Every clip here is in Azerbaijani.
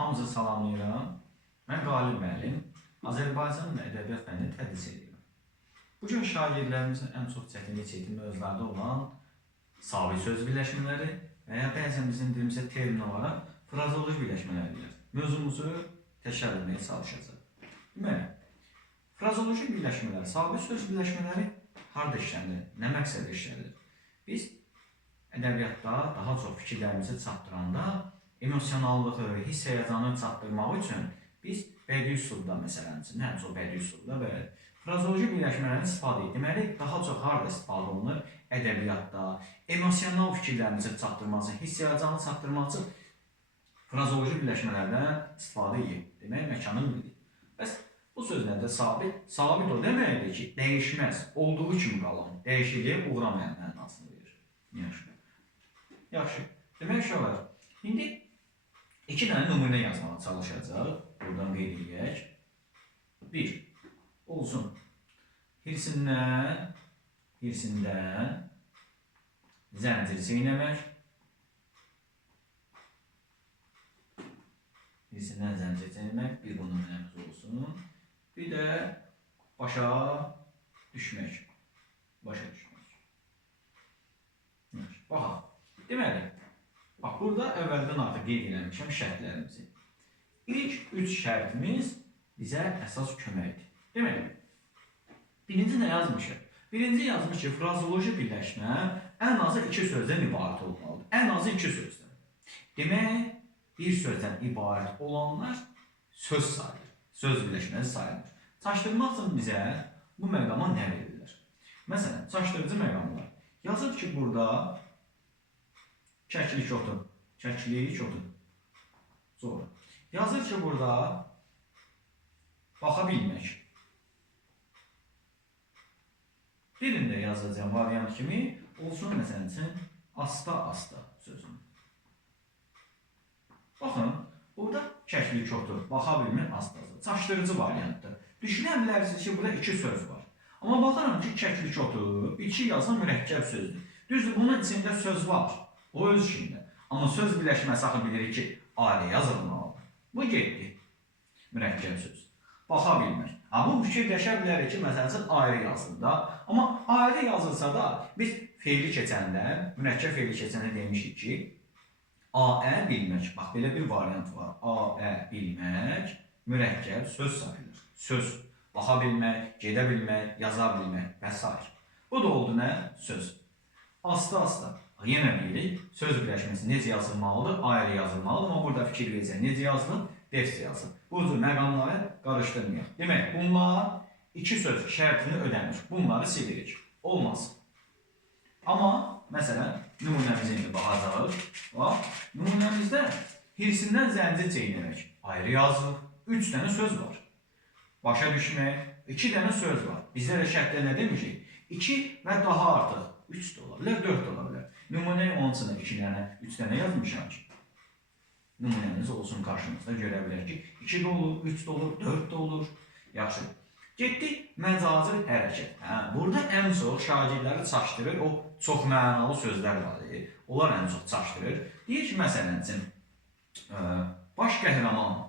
Hamınızı salamlayıram. Mən Qalib müəllim. Azərbaycan ədəbiyyat fənnini tədris edirəm. Bugün şagirdlərimizin ən çox çətinlik çəkdiyi mövzularda olan sabit söz birləşmələri və ya bəzən bizim dilimizdə termin olaraq frazoloji birləşmələr deyilir. Mövzumuzu təkrar etməyə çalışacağıq. Deməli, frazoloji birləşmələr, sabit söz birləşmələri harda işlənilir, nə məqsədlə işlənilir? Biz ədəbiyyatda daha çox fikirlərimizi çatdıranda emosionallığı, hiss həyəcanını çatdırmaq üçün biz bədii üsulda məsələn üçün, ən çox bədii üsulda və frazoloji birləşmələrini istifadə edirik. Deməli, daha çox harda istifadə olunur? Ədəbiyyatda, emosional fikirlərimizi çatdırmaq üçün, hiss həyəcanını çatdırmaq üçün frazoloji birləşmələrdən istifadə edirik. Demək, məkanı bilirik. Bəs bu sözlərdə sabit o deməkdir ki, dəyişməz, olduğu kimi qalan, dəyişikliyə uğramayan mənasını verir. Yaxşı. Demək ki, olar. İndi iki dənə nümunə yazmağa çalışacaq. Buradan qeyd edək. 1. Olsun. Hirsindən zəncir çeynəmək. Hirsindən zəncir çeynəmək. Bir bu nümunəmiz olsun. Bir də başa düşmək. Baxaq. Deməli, bax, burada əvvəldən artıq qeyd eləmişəm şərtlərimizi. İlk 3 şərtimiz bizə əsas köməkdir. Deməli, birinci nə yazmışıq? Birinci yazmış ki, frazoloji birləşmə ən azı 2 sözdən ibarət olmalıdır. Ən azı 2 sözdən. Demək, bir sözdən ibarət olanlar söz sayılır. Söz birləşməsi sayılır. Çaşdırmaq üçün bizə bu məqama nə verilir? Məsələn, çaşdırıcı məqamlar. Yazır ki, burada kəklik otur. Sonra yazır ki, burada baxa bilmək. Birində yazacağım variant kimi olsun məsələn üçün asta sözünü. Baxın, burada kəklik otur, baxa bilmək astası. Çaşdırıcı variantdır. Düşünə bilərsiniz ki, burada 2 söz var. Amma baxıram ki, kəklik otur, 2 yazan mürəkkəb sözdür. Düzdür, bunun içində söz var. O öz işində. Amma söz birləşməsi axı bilirik ki, ayrı yazılmalıdır. Bu getdi. Mürəkkəb söz. Baxa bilmək. Bu fikirləşə bilərik ki, məsələn, ayrı yazılır da. Amma ayrı yazılsa da biz feili keçəndə, mürəkkəb feili keçəndə demişik ki, A-ə bilmək. Bax, belə bir variant var. A-ə bilmək mürəkkəb söz sayılır. Söz. Baxa bilmək, gedə bilmək, yaza bilmək və s. Bu da oldu nə? Söz. Asta. Yenə deyirik, söz birləşməsi necə yazılmalıdır? Ayrı yazılmalıdır. Amma burada fikir verəcək. Necə yazılır? Dərs yazılır. Bu cür məqamları qarışdırmayaq. Demək, bunlar 2 söz şərtini ödəmir. Bunları silirik. Olmaz. Amma, məsələn, nümunəmizə indi baxacağıq. Bax, nümunəmizdə hirsindən zəncir çeynəmək. Ayrı yazılır. 3 dənə söz var. Başa düşmək. 2 dənə söz var. Bizdə də şərtdə nə demişik? 2 və daha artıq. 3 də ola bilər, 4 də ola bilər. Nümunəyə onun içində 2 dənə, 3 dənə yazmışam ki, nümunəmiz olsun qarşımızda, görə bilər ki, 2 də olur, 3 də olur, 4 də olur. Yaxşı. Getdi məcazi hərəkət. Burada ən çox şagirdləri çaşdırır, o çox mənalı sözlər var. Onlar ən çox çaşdırır. Deyir ki, məsələn üçün, baş qəhrəman.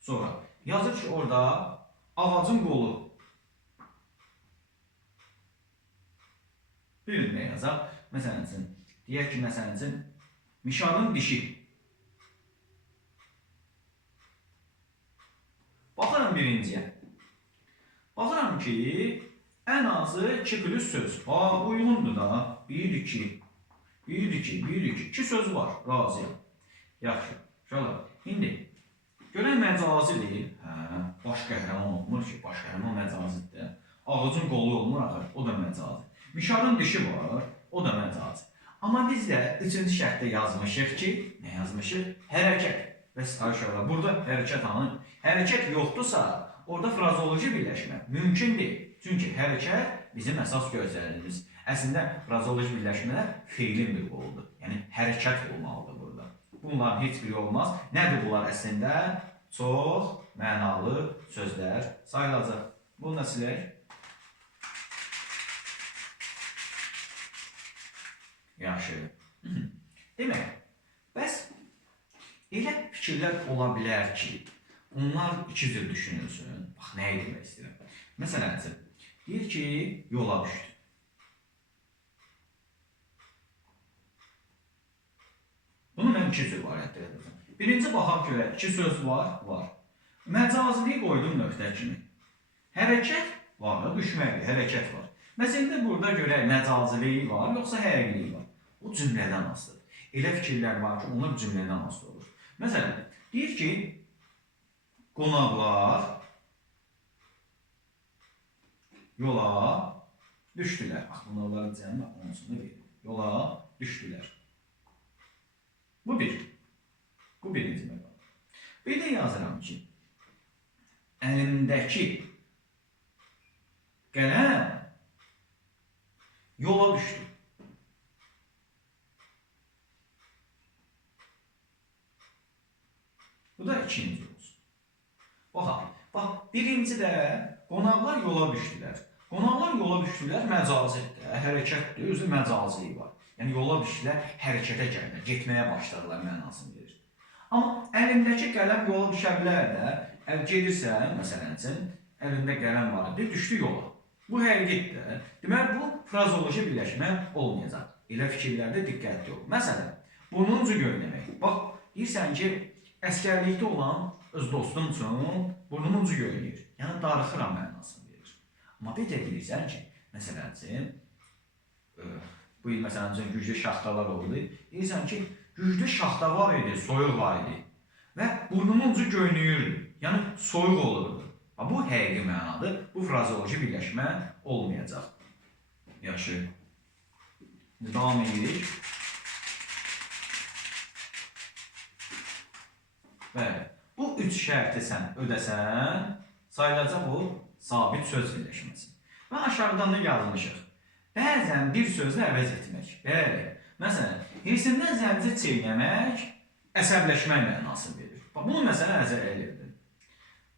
Sonra yazır ki, orada ağacın qolu. Birində yazaq. Məsələn üçün, deyək ki, məsələn üçün, mişarın dişi. Baxıram birinciyə. Baxıram ki, ən azı 2 plus söz. Uyğundur da. 1, 2. 2 söz var. Razıyam. Yaxşı. Şöyle. İndi, görək məcazidir. Baş qəhrəman olmur ki, baş qəhrəman məcazidir. Ağacın qolu olmur axı, o da məcazi. Mişarın dişi var, o da məcazi. Amma biz də 3-cü şərtdə yazmışıq ki, nə yazmışıq? Hərəkət. Və uşaqlar, burada hərəkət hanı? Hərəkət yoxdursa, orada frazoloji birləşmə mümkün deyil. Çünki hərəkət bizim əsas gözlənilimiz. Əslində, frazoloji birləşmələr feilin bir qoludur. Yəni, hərəkət olmalıdır burada. Bunların heç biri olmaz. Nədir bunlar əslində? Çox mənalı sözlər sayılacaq. Bunu da silək. Yaxşı. Demək, bəs elə fikirlər ola bilər ki, onlar iki cür düşünülsün. Bax, nəyi demək istəyirəm? Məsələn, deyir ki, yola düşdü. Bunu mən iki cür variantda yazdım. Birinci baxaq görək, iki söz var, var. Məcaziliyi qoydum nöqtə kimi. Hərəkət var da, düşməkdir, hərəkət var. Məsələn, burada görək, məcaziliyi var, yoxsa həqiqiliyi var. O cümlədən asılıdır. Elə fikirlər var ki, onlar cümlədən asılı olur. Məsələn, deyir ki, qonaqlar yola düşdülər. Bax, qonaqları cəmi onsunu verir. Yola düşdülər. Bu bir. Bu birinci məqam. Bir də yazıram ki, əlimdəki qələm yola düşdü. Bu da ikinci olsun. Bax, birinci də qonaqlar yola düşdülər. Qonaqlar yola düşdülər, məcaziddir, hərəkətdir, özü məcaziliyi var. Yəni yola düşdülər, hərəkətə gəlirlər, getməyə başladılar mənasını verir. Amma əlimdəki qələm yola düşə bilər də, gedirsən, məsələn üçün, əlində qələm var idi, düşdü yola. Bu həqiqətdir. Deməli, bu frazoloji birləşmə olmayacaq. Elə fikirlərdə diqqətli ol. Məsələn, burnuncu görünmək. Bax, deyirsən ki, əskərlikdə olan öz dostum üçün burnumuncu görünür. Yəni, darıxıram mənasını verir. Amma bir də deyirsən ki, məsələn üçün, bu il məsələn üçün güclü şaxtalar oldu. Deyirsən ki, güclü şaxta var idi, soyuq var idi. Və burnumuncu görünürdü. Yəni, soyuq olurdu. Bu həqiqi mənadır. Bu frazoloji birləşmə olmayacaq. Yaxşı. Davam edirik. Bəli. Bu üç şərti sən ödəsən, sayılacaq o sabit söz birləşməsi. Və aşağıdan da yazmışıq. Bəzən bir sözlə əvəz etmək. Bəli. Məsələn, hirsindən zəncir çeynəmək, əsəbləşmək mənasını verir. Bunu məsələn əzər eləyirdi.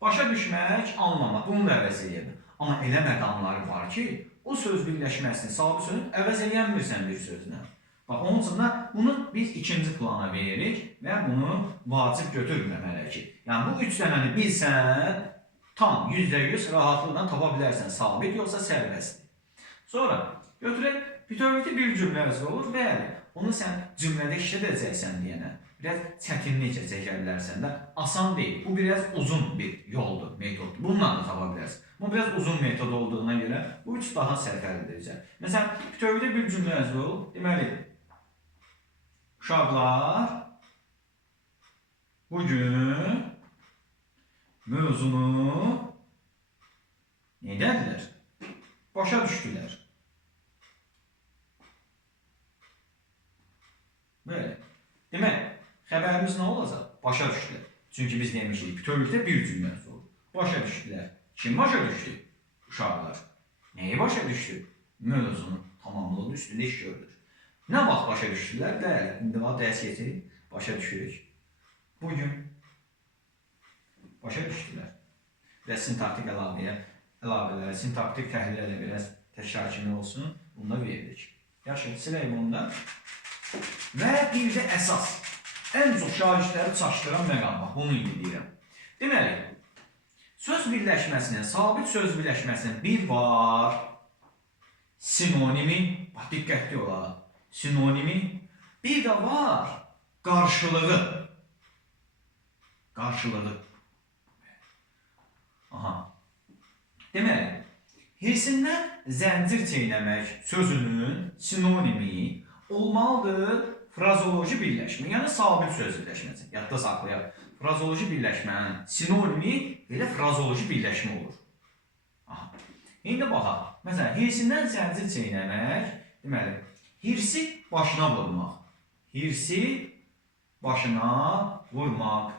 Başa düşmək, anlamaq, bunu da əvəz edir. Amma elə məqamları var ki, o söz birləşməsini, sabit sözün əvəz eləyənmirsən bir sözlə. Bax, onun üçün də bunu biz ikinci plana veririk və bunu vacib götürməməliyik ki. Yəni, bu üç dənəni bilsən, tam %100 rahatlıqla tapa bilərsən, sabit yoxsa sərbəstdir. Sonra, götürək, bütövlükdə bir cümlə özü olur, bəli, onu sən cümlədə işlədəcəksən deyənə. Biraz çətinliklə çəkə bilərsən də, asan deyil. Bu biraz uzun bir yoldur, metoddur. Bununla da tapa bilərsən. Bu biraz uzun metod olduğuna görə bu üç daha sərfəlidir. Məsələn, bütövlükdə bir cümlə yazılı olur. Deməli, uşaqlar bugün mövzunu nədədirlər? Başa düşdülər. Böyle. Demək, xəbərimiz nə olacaq? Başa düşdülər. Çünki biz demişik, bütövlükdə bir cümlə olur. Başa düşdülər. Kim başa düşdü? Uşaqlar. Nəyi başa düşdü? Mövzunu tamamladı, üstündə iş görülür. Nə vaxt başa düşdülər? Bəli, indi var dəhsiyyəti başa düşürük. Bugün başa düşdülər. Və sintaktik əlavələri, sintaktik təhlillərlə biraz təkrar kimi olsun, bunu da veririk. Yaxşı, silək bunu da. Və bir də əsas, ən çox şagirdləri çaşdıran məqam, bax, bunu indi deyirəm. Deməli, söz birləşməsinin, sabit söz birləşməsinin bir var, sinonimi, bax, diqqətli olaraq, sinonimi, bir də var, qarşılığı. Qarşılığı. Aha. Deməli, hirsindən zəncir çeynəmək sözünün sinonimi olmalıdır frazoloji birləşmə, yəni sabit söz birləşməsi. Yadda saxlayaq. Frazoloji birləşmənin sinonimi elə frazoloji birləşmə olur. Aha. İndi baxaq. Məsələn, hirsindən zəncir çeynəmək, deməli, hirsi başına vurmaq. Hirsi başına vurmaq.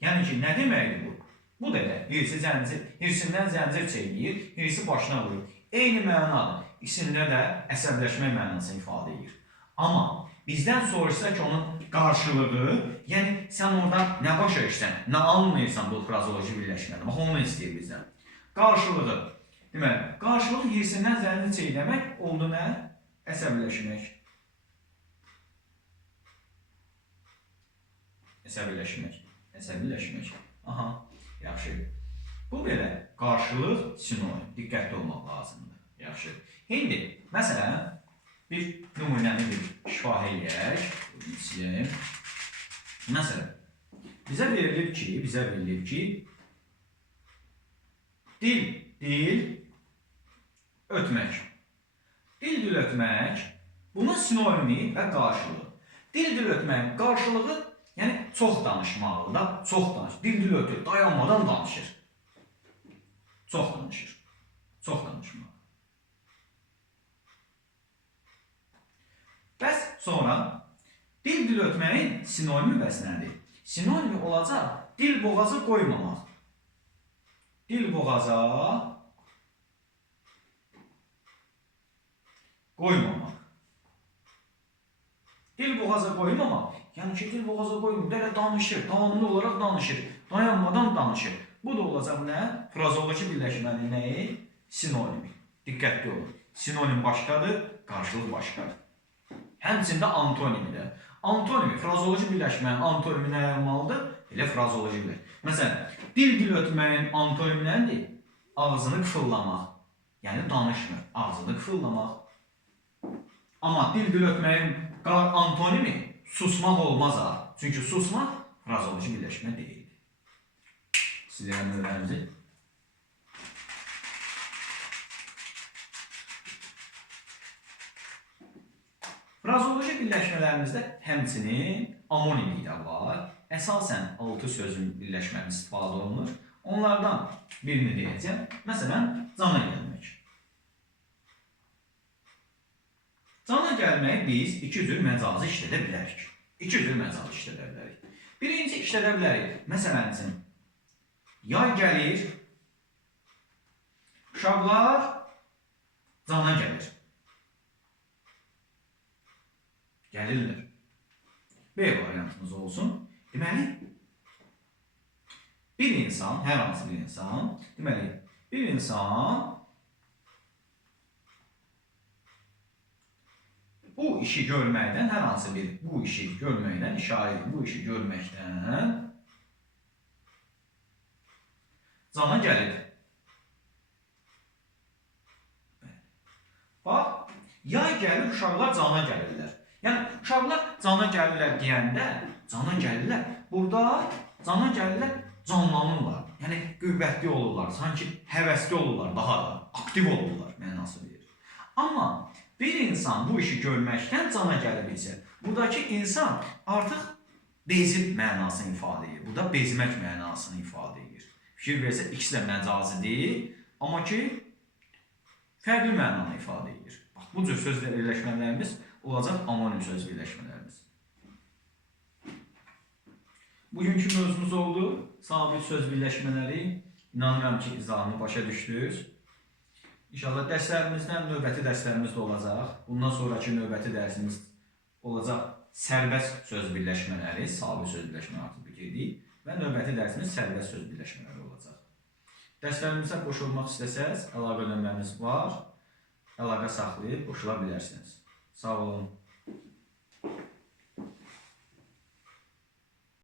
Yəni ki, nə deməkdir bu? Bu da elə, hirsindən zəncir çeynəyir, hirsi başına vurur. Eyni mənadır. İkisində də əsəbləşmək mənasını ifadə edir. Amma bizdən soruşsa ki, onun qarşılığı, yəni sən oradan nə başa düşsən, nə anlayırsan bu frazoloji birləşmədə, bax onu istəyir bizdən. Qarşılığı, deməli, qarşılığı hirsindən zəncir çeynəmək oldu nə? Əsəbləşmək. Əsəbiləşmək. Əsəbiləşmək. Aha, yaxşı. Bu belə qarşılıq sinonim. Diqqətli olmaq lazımdır. Yaxşı. İndi məsələn bir nümunəni bir şifahi eləyək. Siləyim. Məsələn, bizə verilib ki, dil ötmək. Dil ötmək bunun sinonimi və qarşılığı. Dil ötməyin qarşılığı, yəni çox danışmağı da, çox danışır. Dil ötür, dayanmadan danışır. Çox danışır. Çox danışmaq. Bəs sonra dil ötməyin sinonimi bəs nədir? Sinonimi olacaq dil boğaza qoymamaq. Dil boğaza qoymamaq. Dil boğaza qoymamaq. Yəni ki, dil boğaza qoymamaq. Elə danışır, davamlı olaraq danışır. Dayanmadan danışır. Bu da olacaq nə? Frazoloji birləşmənin nəyi? Sinonimi. Diqqətli olun. Sinonim başqadır, qarşılıq başqadır. Həmçində antonimi də. Antonimi, frazoloji birləşmənin antonimi nə olmalıdır? Elə frazoloji birləşmə. Məsələn, dil ötməyin antonimi nədir? Ağzını qıfıllamaq. Yəni danışmır, ağzını qıfıllamaq. Amma dil ötməyin antonimi susmaq olmaz ha. Çünki susmaq frazoloji birləşmə deyil. Sizə növlərimizi. Frazoloji birləşmələrimizdə həmçinin amonimlik də var. Əsasən 6 sözün birləşmənin istifadə olunur. Onlardan birini deyəcəm. Məsələn, cana gəlmək. Cana gəlməyi biz iki cür məcazi işlədə bilərik. Birinci işlədə bilərik. Məsələn üçün, yay gəlir, uşaqlar cana gəlir. Gəlirlər. B variantımız olsun. Deməli, bir insan, hər hansı bir insan, deməli, bir insan bu işi görməkdən, hər hansı bir bu işi görməkdən, işarət bu işi görməkdən cana gəlir. Bax, yay gəlir, uşaqlar cana gəlirlər. Yəni, uşaqlar cana gəlirlər deyəndə, cana gəlirlər, burada cana gəlirlər, canlanırlar. Yəni, qüvvətli olurlar, sanki həvəsli olurlar, daha da aktiv olurlar mənası verir. Amma bir insan bu işi görməkdən cana gələ bilsə, buradakı insan artıq bezib mənasını ifadə edir. Burada bezmək mənasını ifadə edir. Fikir versə, ikisi də məcazi deyil, amma ki, fərqli mənanı ifadə edir. Bax, bu cür söz birləşmələrimiz olacaq amonim söz birləşmələrimiz. Bugünkü mövzumuz oldu. Sabit söz birləşmələri. İnanıram ki, izahını başa düşdünüz. İnşallah dərslərimizdən növbəti dərslərimiz də olacaq. Bundan sonraki növbəti dərsimiz olacaq sərbəst söz birləşmələri, sabit söz birləşmələri artıq bitirdik və növbəti dərsimiz sərbəst söz birləşmələri olacaq. Dərslərimizə qoşulmaq istəsəz, əlaqə nömrəmiz var. Əlaqə saxlayıb qoşula bilərsiniz. Sağ olun.